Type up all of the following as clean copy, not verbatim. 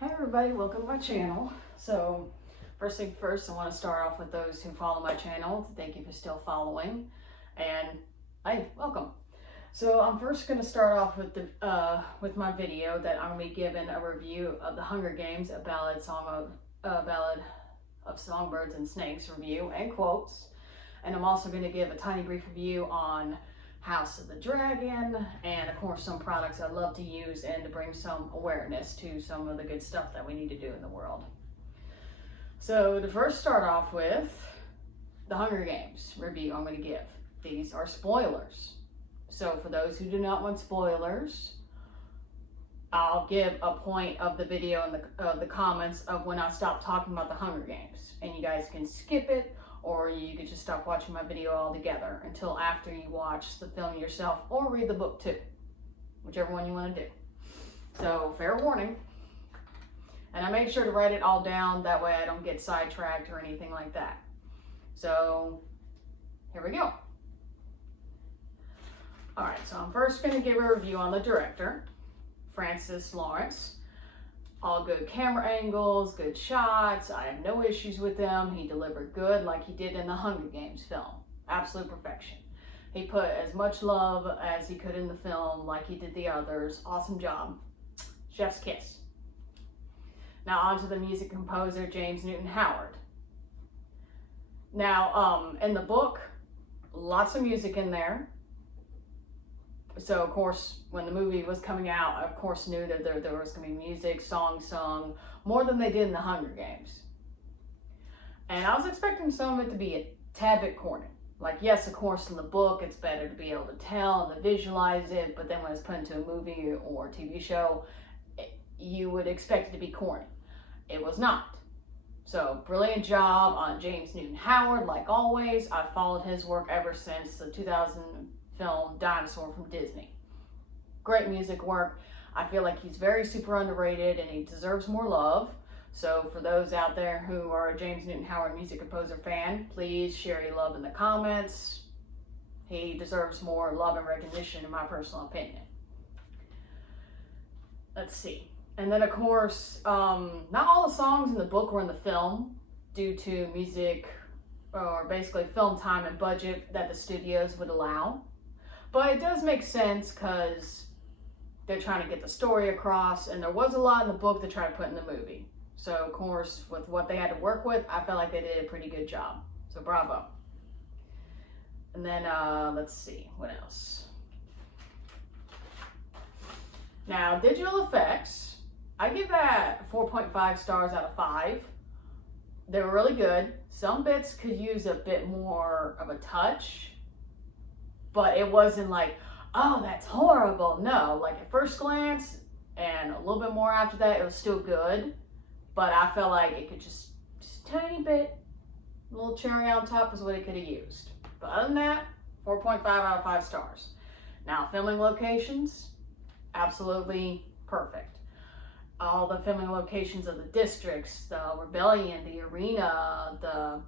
Hi everybody, welcome to my channel. So first thing first, I want to start off with those who follow my channel. Thank you for still following, and hey, welcome. So I'm first going to start off with the with my video that I'm going to be giving a review of The Hunger Games, a ballad of Songbirds and Snakes review and quotes. And I'm also going to give a tiny brief review on House of the Dragon, and of course some products I love to use and to bring some awareness to some of the good stuff that we need to do in the world. So to first start off with the Hunger Games review I'm going to give. These are spoilers. So for those who do not want spoilers, I'll give a point of the video in the comments of when I stop talking about the Hunger Games, and you guys can skip it, or you could just stop watching my video altogether until after you watch the film yourself or read the book too, whichever one you want to do. So fair warning. And I made sure to write it all down, that way I don't get sidetracked or anything like that. So here we go. All right, so I'm first going to give a review on the director, Francis Lawrence. All good camera angles, good shots. I have no issues with them. He delivered good like he did in the Hunger Games film. Absolute perfection. He put as much love as he could in the film like he did the others. Awesome job. Chef's kiss. Now on to the music composer, James Newton Howard. Now in the book, lots of music in there. So, of course, when the movie was coming out, I, of course, knew that there was going to be music, songs sung, more than they did in the Hunger Games. And I was expecting some of it to be a tad bit corny. Like, yes, of course, in the book, it's better to be able to tell and to visualize it, but then when it's put into a movie or TV show, you would expect it to be corny. It was not. So, brilliant job on James Newton Howard, like always. I've followed his work ever since the 2000 film Dinosaur from Disney. Great music work. I feel like he's very super underrated and he deserves more love. So for those out there who are a James Newton Howard music composer fan, please share your love in the comments. He deserves more love and recognition in my personal opinion. Let's see. And then of course, not all the songs in the book were in the film due to music or basically film time and budget that the studios would allow. But it does make sense because they're trying to get the story across, and there was a lot in the book to try to put in the movie. So, of course, with what they had to work with, I felt like they did a pretty good job. So, bravo. And then, let's see, what else? Now, digital effects, I give that 4.5 stars out of 5. They were really good. Some bits could use a bit more of a touch, but it wasn't like, oh, that's horrible. No, like at first glance and a little bit more after that, it was still good. But I felt like it could just a tiny bit, a little cherry on top is what it could have used. But other than that, 4.5 out of 5 stars. Now, filming locations, absolutely perfect. All the filming locations of the districts, the rebellion, the arena, the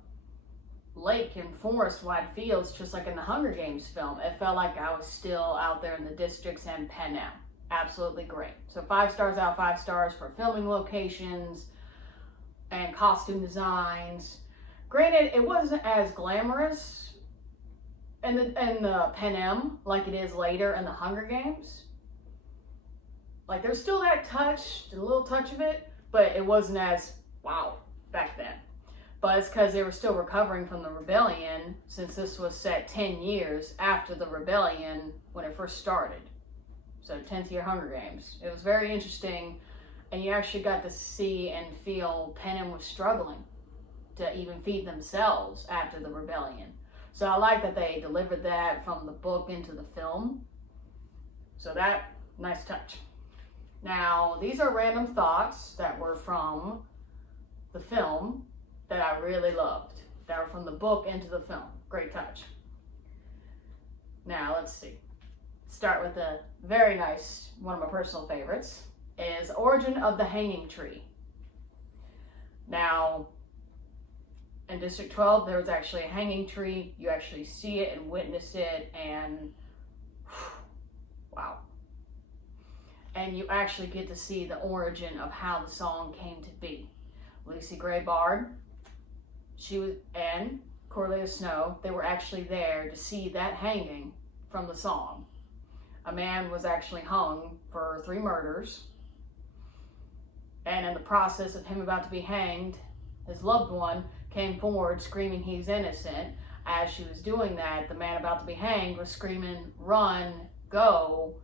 lake and forest wide fields, just like in the Hunger Games film. It felt like I was still out there in the districts and Panem. Absolutely great. So 5 stars out of 5 stars for filming locations and costume designs. Granted, it wasn't as glamorous in the Panem like it is later in the Hunger Games. Like there's still that touch, a little touch of it, but it wasn't as wow back then. But it's because they were still recovering from the rebellion, since this was set 10 years after the rebellion when it first started. So 10th year Hunger Games. It was very interesting, and you actually got to see and feel Panem was struggling to even feed themselves after the rebellion. So I like that they delivered that from the book into the film. So that, nice touch. Now, these are random thoughts that were from the film that I really loved. That were from the book into the film. Great touch. Now, let's see. Start with a very nice, one of my personal favorites, is Origin of the Hanging Tree. Now, in District 12, there was actually a hanging tree. You actually see it and witness it, and wow. and you actually get to see the origin of how the song came to be. Lucy Gray Bard, and Cordelia Snow, they were actually there to see that hanging from the song. A man was actually hung for 3 murders, and in the process of him about to be hanged, his loved one came forward screaming he's innocent. As she was doing that, the man about to be hanged was screaming, "Run, go,"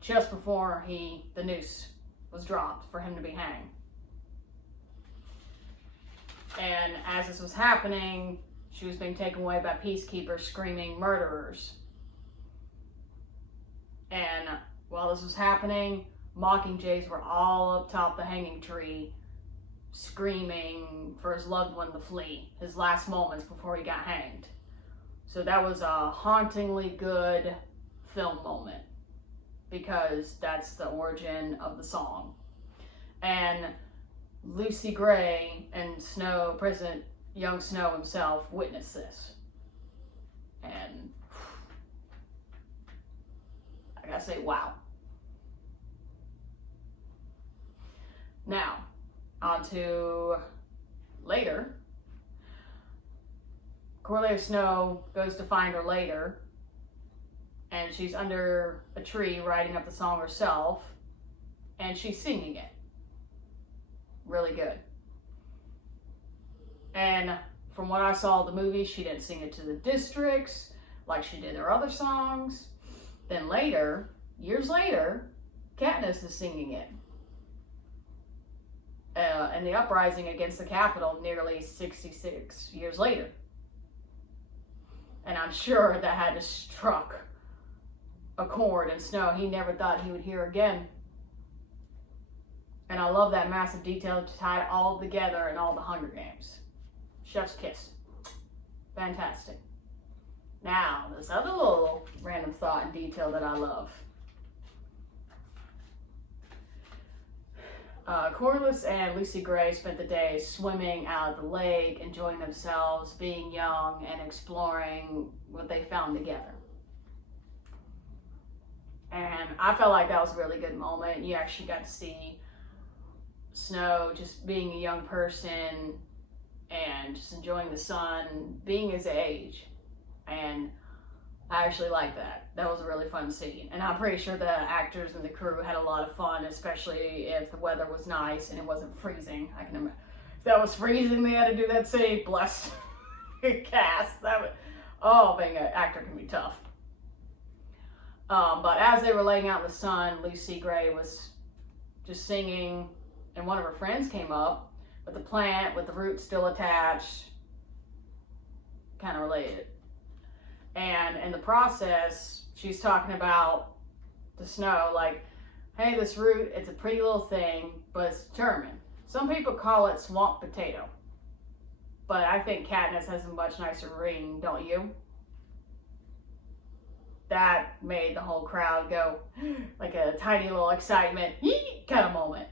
just before the noose was dropped for him to be hanged. And as this was happening, she was being taken away by peacekeepers screaming, "Murderers." And while this was happening, mockingjays were all up top the hanging tree screaming for his loved one to flee, his last moments before he got hanged. So that was a hauntingly good film moment, because that's the origin of the song. And Lucy Gray and Snow, President Young Snow himself, witnessed this. And I gotta say, wow. Now, on to later. Cordelia Snow goes to find her later, and she's under a tree writing up the song herself, and she's singing it. Really good. And from what I saw of the movie, she didn't sing it to the districts like she did her other songs. Then later, years later, Katniss is singing it. In the uprising against the Capitol nearly 66 years later. And I'm sure that had to struck a chord in Snow he never thought he would hear again. And I love that massive detail to tie it all together in all the Hunger Games. Chef's kiss. Fantastic. Now, this other little random thought and detail that I love. Corliss and Lucy Gray spent the day swimming out of the lake, enjoying themselves, being young, and exploring what they found together. And I felt like that was a really good moment. You actually got to see Snow just being a young person and just enjoying the sun, being his age. And I actually like that. That was a really fun scene. And I'm pretty sure the actors and the crew had a lot of fun, especially if the weather was nice and it wasn't freezing. I can imagine. If that was freezing, they had to do that scene. Bless cast. Being an actor can be tough. But as they were laying out in the sun, Lucy Gray was just singing, and one of her friends came up with the plant with the roots still attached. Kind of related. And in the process, she's talking about the Snow, like, hey, this root, it's a pretty little thing, but it's determined. Some people call it swamp potato. But I think Katniss has a much nicer ring, don't you? That made the whole crowd go like a tiny little excitement kind of moment.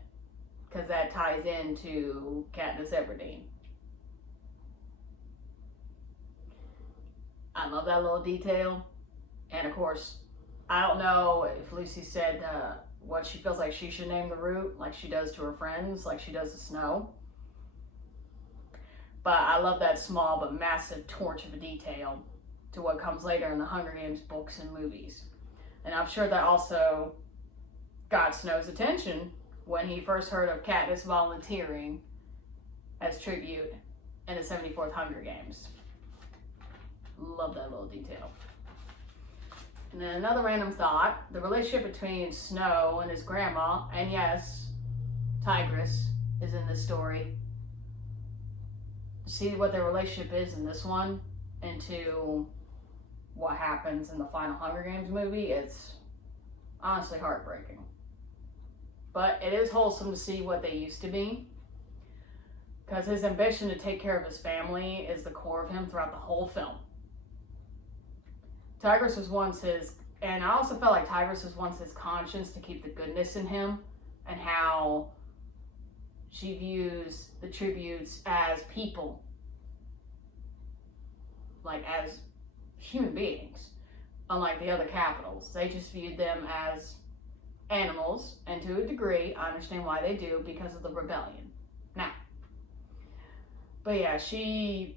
Because that ties into Katniss Everdeen. I love that little detail. And of course, I don't know if Lucy said what she feels like she should name the root, like she does to her friends, like she does the Snow. But I love that small but massive torch of a detail to what comes later in the Hunger Games books and movies. And I'm sure that also got Snow's attention when he first heard of Katniss volunteering as tribute in the 74th Hunger Games. Love that little detail. And then another random thought, the relationship between Snow and his grandma, and yes, Tigress is in this story. See what their relationship is in this one into what happens in the final Hunger Games movie. It's honestly heartbreaking. But it is wholesome to see what they used to be. Because his ambition to take care of his family is the core of him throughout the whole film. Tigress was once his, and I also felt like Tigress was once his conscience to keep the goodness in him, and how she views the tributes as people, like as human beings, unlike the other capitals. They just viewed them as animals, and to a degree, I understand why they do, because of the rebellion. Now, but yeah, she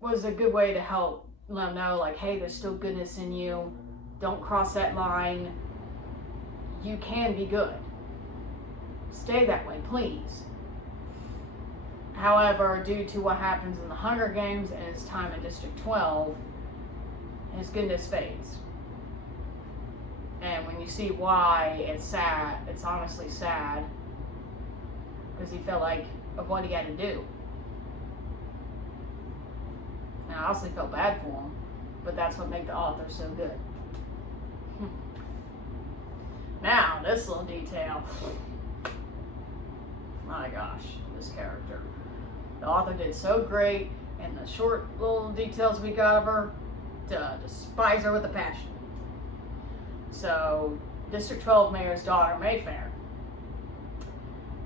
was a good way to help let them know, like, hey, there's still goodness in you. Don't cross that line. You can be good. Stay that way, please. However, due to what happens in the Hunger Games and his time in District 12, his goodness fades. And when you see why, it's sad. It's honestly sad. Because he felt like of what he had to do. And I honestly felt bad for him. But that's what made the author so good. Now, this little detail. My gosh, this character. The author did so great, and the short little details we got of her, to despise her with a passion. So, District 12 Mayor's daughter, Mayfair.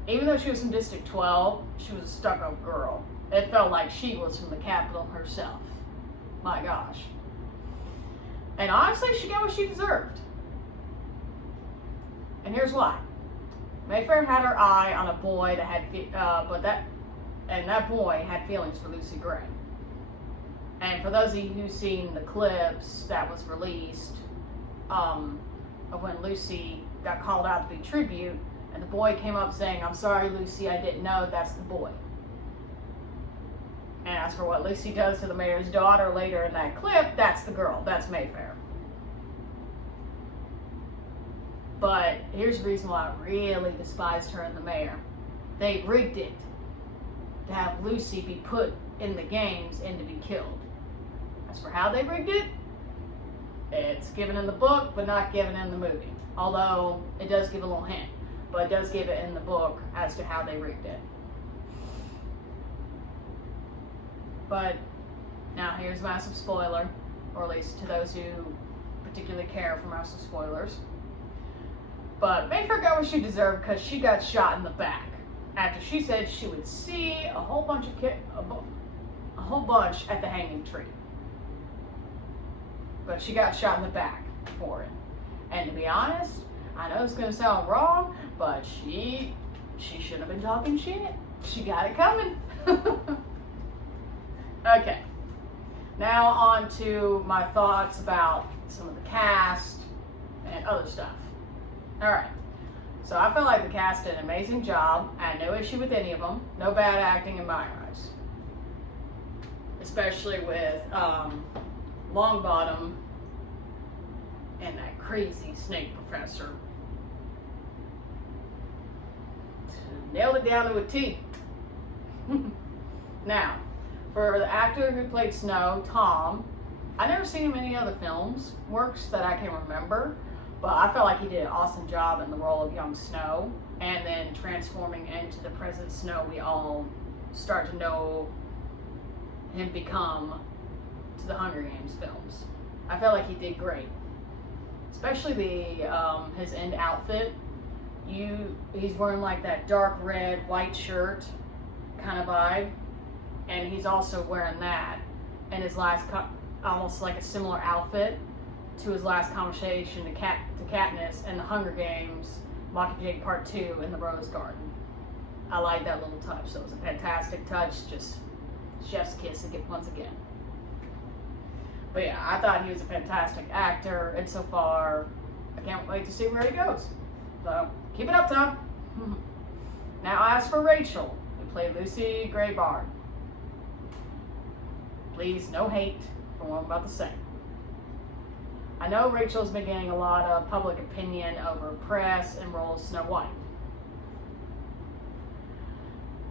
Even though she was from District 12, she was a stuck-up girl. It felt like she was from the capital herself. My gosh. And honestly, she got what she deserved. And here's why. Mayfair had her eye on a boy that had, that boy had feelings for Lucy Gray. And for those of you who've seen the clips that was released of when Lucy got called out to be tribute, and the boy came up saying, "I'm sorry, Lucy, I didn't know," that's the boy. And as for what Lucy does to the mayor's daughter later in that clip, that's the girl. That's Mayfair. But here's the reason why I really despised her and the mayor. They rigged it to have Lucy be put in the games and to be killed. As for how they rigged it, it's given in the book, but not given in the movie. Although it does give a little hint, but it does give it in the book as to how they rigged it. But now here's a massive spoiler, or at least to those who particularly care for massive spoilers. But Mayfair got what she deserved because she got shot in the back after she said she would see a whole bunch at the hanging tree. But she got shot in the back for it. And to be honest, I know it's going to sound wrong, but she shouldn't have been talking shit. She got it coming. Okay. Now on to my thoughts about some of the cast and other stuff. Alright, so I feel like the cast did an amazing job. I had no issue with any of them. No bad acting in my eyes. Especially with Longbottom and that crazy snake professor. Nailed it down to a T. Now, for the actor who played Snow, Tom, I've never seen him in any other works that I can remember. But I felt like he did an awesome job in the role of young Snow, and then transforming into the present Snow we all start to know him become to the Hunger Games films. I felt like he did great, especially his end outfit. He's wearing like that dark red white shirt kind of vibe, and he's also wearing that in his last almost like a similar outfit to his last conversation to Katniss in the Hunger Games, Mockingjay Part 2 in the Rose Garden. I like that little touch. So it was a fantastic touch, just chef's kiss once again. But yeah, I thought he was a fantastic actor, and so far, I can't wait to see where he goes. So, keep it up, Tom. Now as for Rachel, who played Lucy Gray Bard. Please, no hate for what I'm about to say. I know Rachel's been getting a lot of public opinion over press and role of Snow White.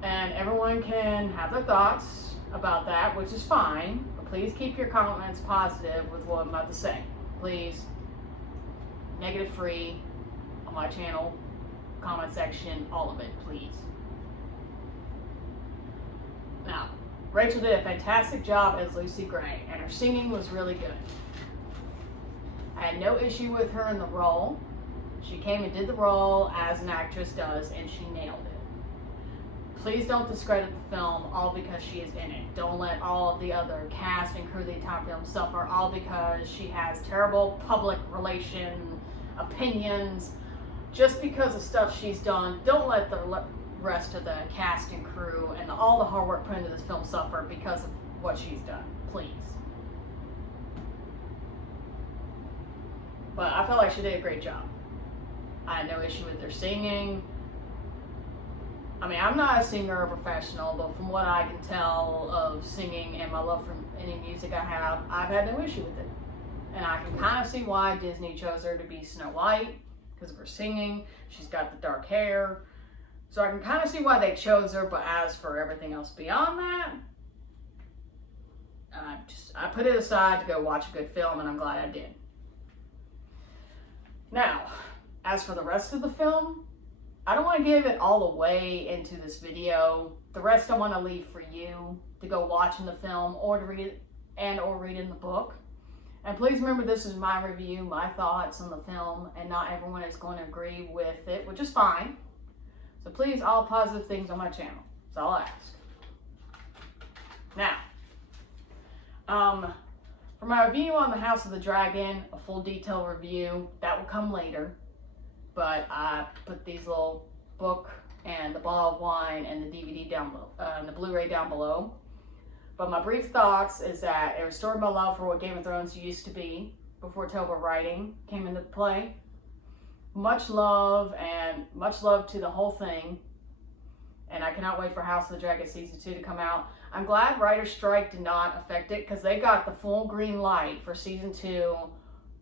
And everyone can have their thoughts about that, which is fine, but please keep your comments positive with what I'm about to say. Please, negative free on my channel, comment section, all of it, please. Now, Rachel did a fantastic job as Lucy Gray, and her singing was really good. I had no issue with her in the role. She came and did the role as an actress does, and she nailed it. Please don't discredit the film all because she is in it. Don't let all of the other cast and crew of the entire film suffer all because she has terrible public relation opinions just because of stuff she's done. Don't let the rest of the cast and crew and all the hard work put into this film suffer because of what she's done, please. But I felt like she did a great job. I had no issue with her singing. I mean, I'm not a singer or professional, but from what I can tell of singing and my love for any music I have, I've had no issue with it. And I can kind of see why Disney chose her to be Snow White, because of her singing. She's got the dark hair. So I can kind of see why they chose her, but as for everything else beyond that, I put it aside to go watch a good film, and I'm glad I did. Now, as for the rest of the film, I don't want to give it all the way into this video. The rest I want to leave for you to go watch in the film or to read or read in the book. And please remember, this is my review, my thoughts on the film, and not everyone is going to agree with it, which is fine. So please, all positive things on my channel. That's all I ask. Now, for my review on The House of the Dragon, a full detailed review, that will come later. But I put these little book and the bottle of wine and the DVD down below, the Blu-ray down below. But my brief thoughts is that it restored my love for what Game of Thrones used to be before terrible writing came into play. Much love to the whole thing. And I cannot wait for House of the Dragon Season 2 to come out. I'm glad writer's strike did not affect it, because they got the full green light for Season 2,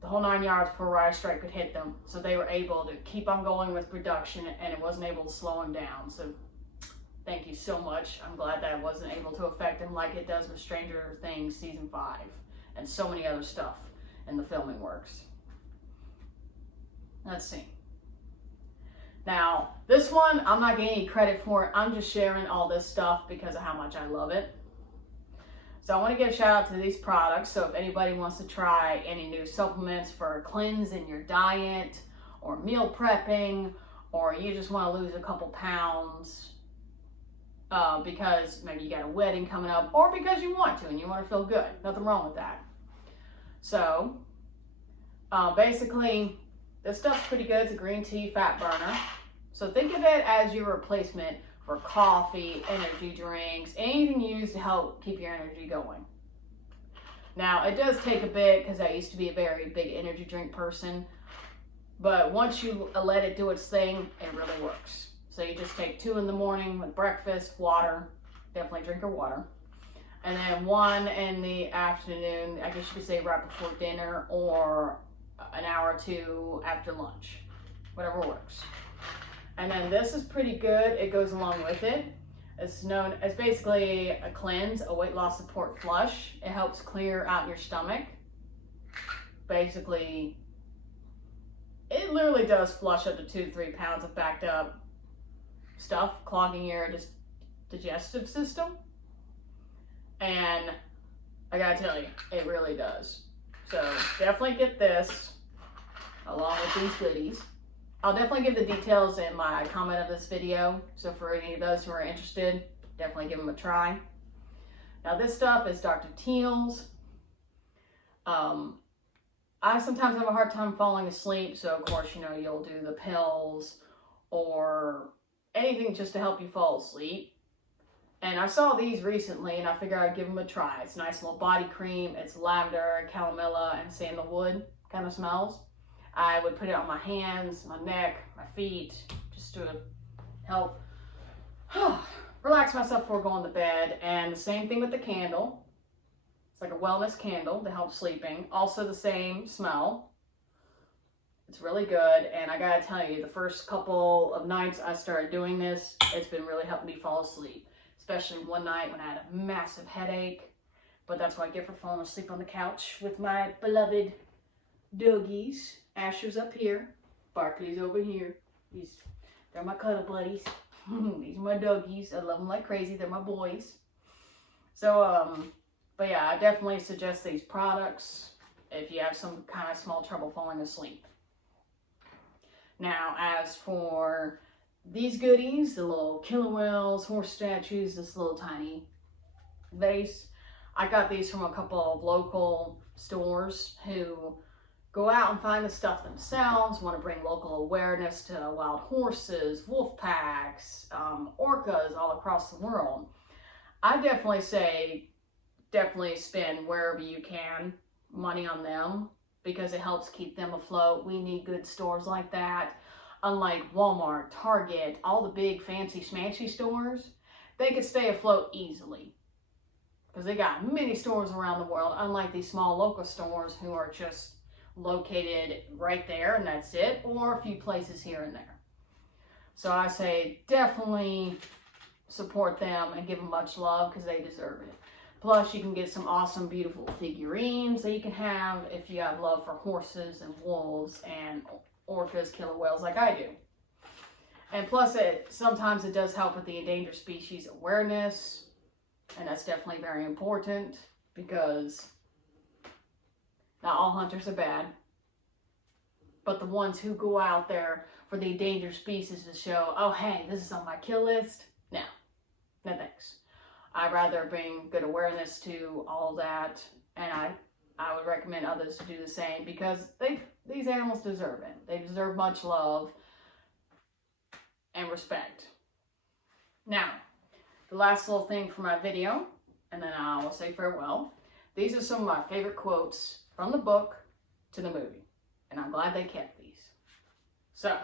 the whole 9 yards before writer's strike could hit them. So they were able to keep on going with production, and it wasn't able to slow them down. So thank you so much. I'm glad that it wasn't able to affect them like it does with Stranger Things Season 5 and so many other stuff in the filming works. Let's see. Now, this one, I'm not getting any credit for it. I'm just sharing all this stuff because of how much I love it. So I want to give a shout out to these products. So if anybody wants to try any new supplements for a cleanse in your diet or meal prepping, or you just want to lose a couple pounds because maybe you got a wedding coming up, or because you want to and you want to feel good. Nothing wrong with that. So basically, this stuff's pretty good. It's a green tea fat burner. So think of it as your replacement for coffee, energy drinks, anything used to help keep your energy going. Now, it does take a bit because I used to be a very big energy drink person. But once you let it do its thing, it really works. So you just take 2 in the morning with breakfast, water. Definitely drink your water. And then 1 in the afternoon, I guess you could say right before dinner, or an hour or 2 after lunch. Whatever works. And then this is pretty good. It goes along with it. It's known as basically a cleanse, a weight loss support flush. It helps clear out your stomach. Basically, it literally does flush up to 2 to 3 pounds of backed up stuff, clogging your digestive system. And I gotta tell you, it really does. So definitely get this along with these goodies. I'll definitely give the details in my comment of this video. So for any of those who are interested, definitely give them a try. Now this stuff is Dr. Teals. I sometimes have a hard time falling asleep. So of course, you know, you'll do the pills or anything just to help you fall asleep. And I saw these recently and I figured I'd give them a try. It's a nice little body cream. It's lavender, calmness, and sandalwood kind of smells. I would put it on my hands, my neck, my feet, just to help relax myself before going to bed. And the same thing with the candle. It's like a wellness candle to help sleeping. Also the same smell. It's really good. And I gotta tell you, the first couple of nights I started doing this, it's been really helping me fall asleep. Especially one night when I had a massive headache. But that's what I get for falling asleep on the couch with my beloved doggies. Asher's up here, Barkley's over here. They're my cuddle buddies. These are my doggies. I love them like crazy. They're my boys. So, but yeah, I definitely suggest these products if you have some kind of small trouble falling asleep. Now, as for these goodies, the little killer whales, horse statues, this little tiny vase, I got these from a couple of local stores who go out and find the stuff themselves, want to bring local awareness to wild horses, wolf packs, orcas all across the world, I definitely say definitely spend wherever you can money on them because it helps keep them afloat. We need good stores like that. Unlike Walmart, Target, all the big fancy schmancy stores, they can stay afloat easily because they got many stores around the world, unlike these small local stores who are just located right there and that's it, or a few places here and there. So I say definitely support them and give them much love because they deserve it. Plus you can get some awesome beautiful figurines that you can have if you have love for horses and wolves and orcas, killer whales like I do. And plus sometimes it does help with the endangered species awareness, and that's definitely very important because not all hunters are bad, but the ones who go out there for the endangered species to show, oh hey, this is on my kill list, no thanks. I'd rather bring good awareness to all that, and I would recommend others to do the same because these animals deserve it. They deserve much love and respect. Now, the last little thing for my video, and then I will say farewell. These are some of my favorite quotes from the book to the movie, and I'm glad they kept these. So,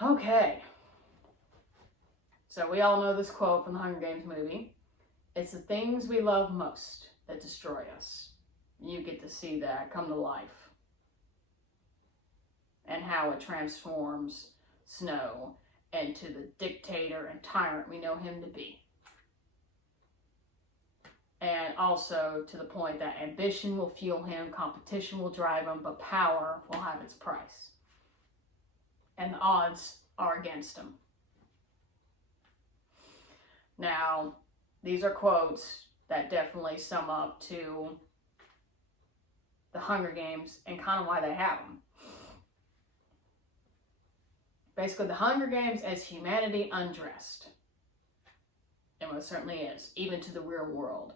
okay. So we all know this quote from the Hunger Games movie. It's the things we love most that destroy us. You get to see that come to life. And how it transforms Snow into the dictator and tyrant we know him to be. And also to the point that ambition will fuel him, competition will drive him, but power will have its price. And the odds are against him. Now, these are quotes that definitely sum up to the Hunger Games and kind of why they have them. Basically, the Hunger Games as humanity undressed. And it certainly is, even to the real world.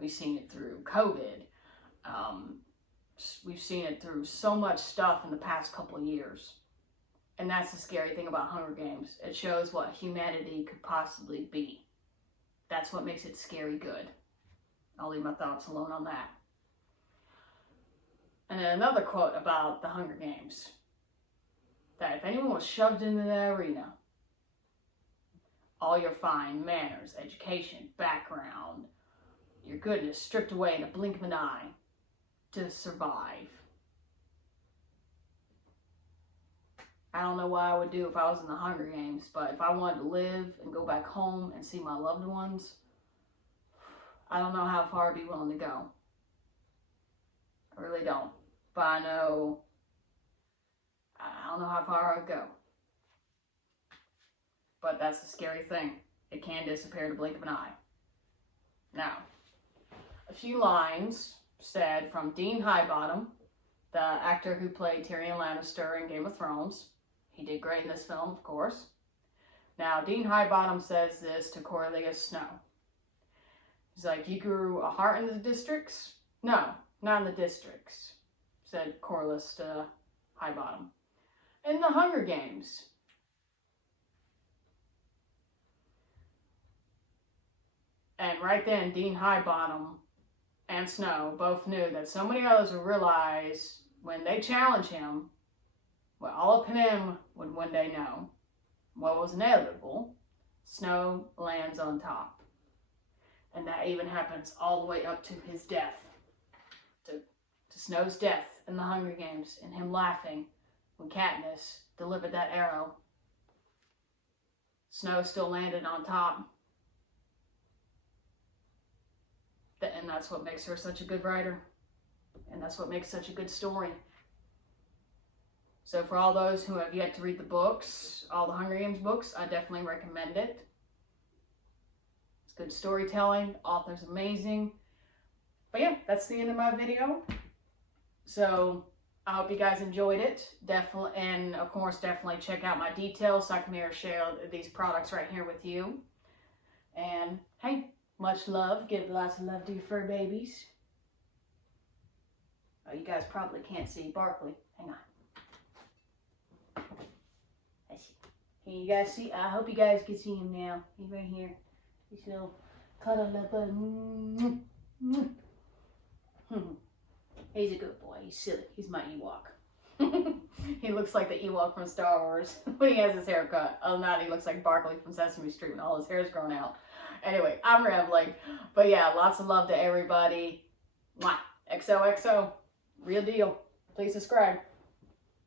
We've seen it through COVID. We've seen it through so much stuff in the past couple of years. And that's the scary thing about Hunger Games. It shows what humanity could possibly be. That's what makes it scary good. I'll leave my thoughts alone on that. And then another quote about the Hunger Games. That if anyone was shoved into that arena, all your fine manners, education, background, your goodness stripped away in a blink of an eye to survive. I don't know what I would do if I was in the Hunger Games, but if I wanted to live and go back home and see my loved ones, I don't know how far I'd be willing to go. I really don't. But I don't know how far I'd go. But that's the scary thing. It can disappear in a blink of an eye. Now, a few lines said from Dean Highbottom, the actor who played Tyrion Lannister in Game of Thrones. He did great in this film, of course. Now, Dean Highbottom says this to Coriolanus Snow. He's like, you grew a heart in the districts? No, not in the districts, said Corlys to Highbottom. In the Hunger Games. And right then, Dean Highbottom and Snow both knew that so many others would realize when they challenge him, what all of him would one day know, what was inevitable, Snow lands on top. And that even happens all the way up to his death. To Snow's death in the Hunger Games, and him laughing when Katniss delivered that arrow. Snow still landed on top. And that's what makes her such a good writer. And that's what makes such a good story. So for all those who have yet to read the books, all the Hunger Games books, I definitely recommend it. It's good storytelling. The author's amazing. But yeah, that's the end of my video. So I hope you guys enjoyed it. Definitely, and of course, definitely check out my details so I can share these products right here with you. And hey, much love. Give lots of love to your fur babies. Oh, you guys probably can't see Barkley. Hang on. Can you guys see? I hope you guys can see him now. He's right here. He's little cuddle up. He's a good boy. He's silly. He's my Ewok. He looks like the Ewok from Star Wars when he has his hair cut. Other than that, he looks like Barkley from Sesame Street when all his hair's grown out. Anyway, I'm rambling. But yeah, lots of love to everybody. Mwah. XOXO. Real deal. Please subscribe.